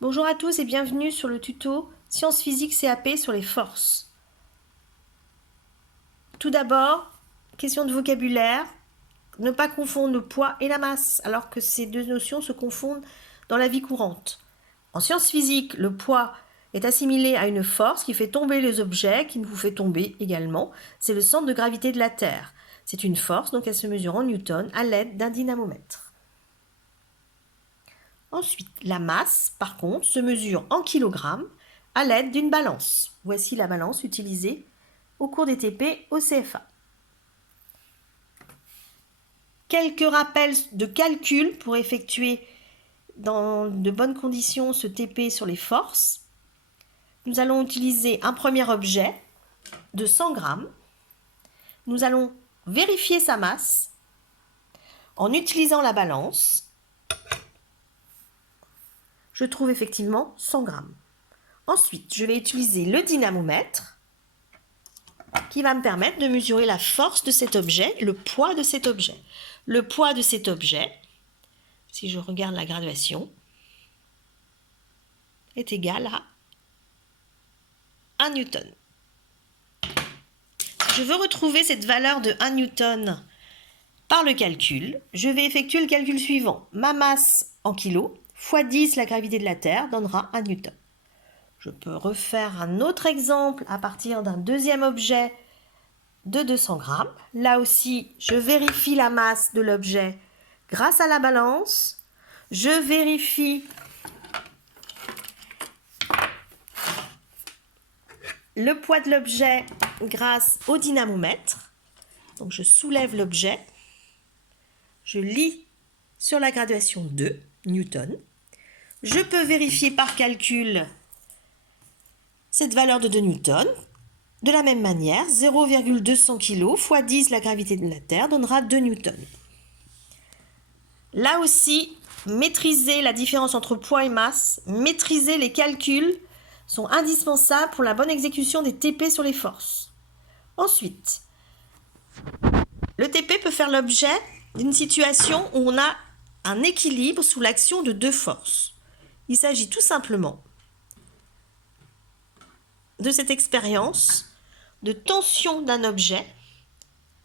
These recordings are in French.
Bonjour à tous et bienvenue sur le tuto Sciences physiques CAP sur les forces. Tout d'abord, question de vocabulaire, ne pas confondre le poids et la masse alors que ces deux notions se confondent dans la vie courante. En sciences physiques, le poids est assimilé à une force qui fait tomber les objets, qui nous fait tomber également. C'est le centre de gravité de la Terre. C'est une force, donc elle se mesure en newton à l'aide d'un dynamomètre. Ensuite, la masse, par contre, se mesure en kilogrammes à l'aide d'une balance. Voici la balance utilisée au cours des TP au CFA. Quelques rappels de calcul pour effectuer dans de bonnes conditions ce TP sur les forces. Nous allons utiliser un premier objet de 100 grammes. Nous allons vérifier sa masse en utilisant la balance. Je trouve effectivement 100 grammes. Ensuite, je vais utiliser le dynamomètre qui va me permettre de mesurer la force de cet objet, le poids de cet objet. Le poids de cet objet, si je regarde la graduation, est égal à 1 newton. Si je veux retrouver cette valeur de 1 newton par le calcul, je vais effectuer le calcul suivant. Ma masse en kilos fois 10 la gravité de la Terre donnera 1 newton. Je peux refaire un autre exemple à partir d'un deuxième objet de 200 grammes. Là aussi, je vérifie la masse de l'objet grâce à la balance. Je vérifie le poids de l'objet grâce au dynamomètre. Donc, je soulève l'objet. Je lis sur la graduation 2 newton. Je peux vérifier par calcul cette valeur de 2 newtons. De la même manière, 0,200 kg fois 10 la gravité de la Terre donnera 2 newtons. Là aussi, maîtriser la différence entre poids et masse, maîtriser les calculs sont indispensables pour la bonne exécution des TP sur les forces. Ensuite, le TP peut faire l'objet d'une situation où on a un équilibre sous l'action de deux forces. Il s'agit tout simplement de cette expérience de tension d'un objet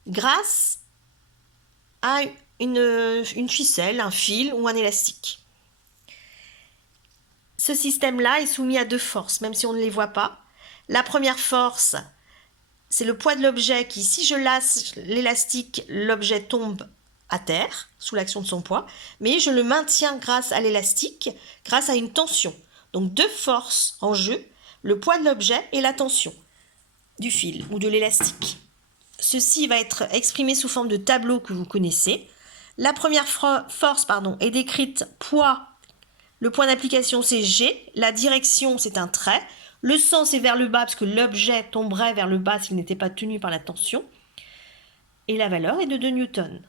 grâce à une ficelle, un fil ou un élastique. Ce système-là est soumis à deux forces, même si on ne les voit pas. La première force, c'est le poids de l'objet qui, si je lasse l'élastique, l'objet tombe à terre sous l'action de son poids, mais je le maintiens grâce à l'élastique, grâce à une tension. Donc deux forces en jeu, le poids de l'objet et la tension du fil ou de l'élastique. Ceci va être exprimé sous forme de tableau que vous connaissez. La première force est décrite poids. Le point d'application c'est G. La direction c'est un trait. Le sens est vers le bas parce que l'objet tomberait vers le bas s'il n'était pas tenu par la tension. Et la valeur est de 2 newtons.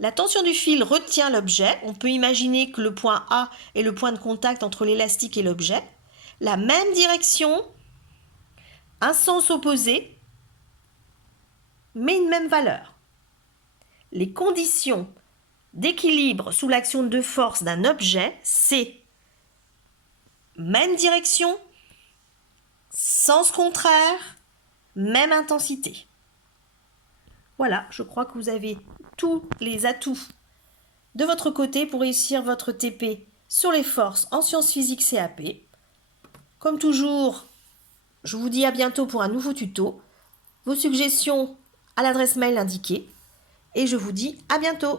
La tension du fil retient l'objet. On peut imaginer que le point A est le point de contact entre l'élastique et l'objet. La même direction, un sens opposé, mais une même valeur. Les conditions d'équilibre sous l'action de force d'un objet, c'est même direction, sens contraire, même intensité. Voilà, je crois que vous avez tous les atouts de votre côté pour réussir votre TP sur les forces en sciences physiques CAP. Comme toujours, je vous dis à bientôt pour un nouveau tuto. Vos suggestions à l'adresse mail indiquée. Et je vous dis à bientôt.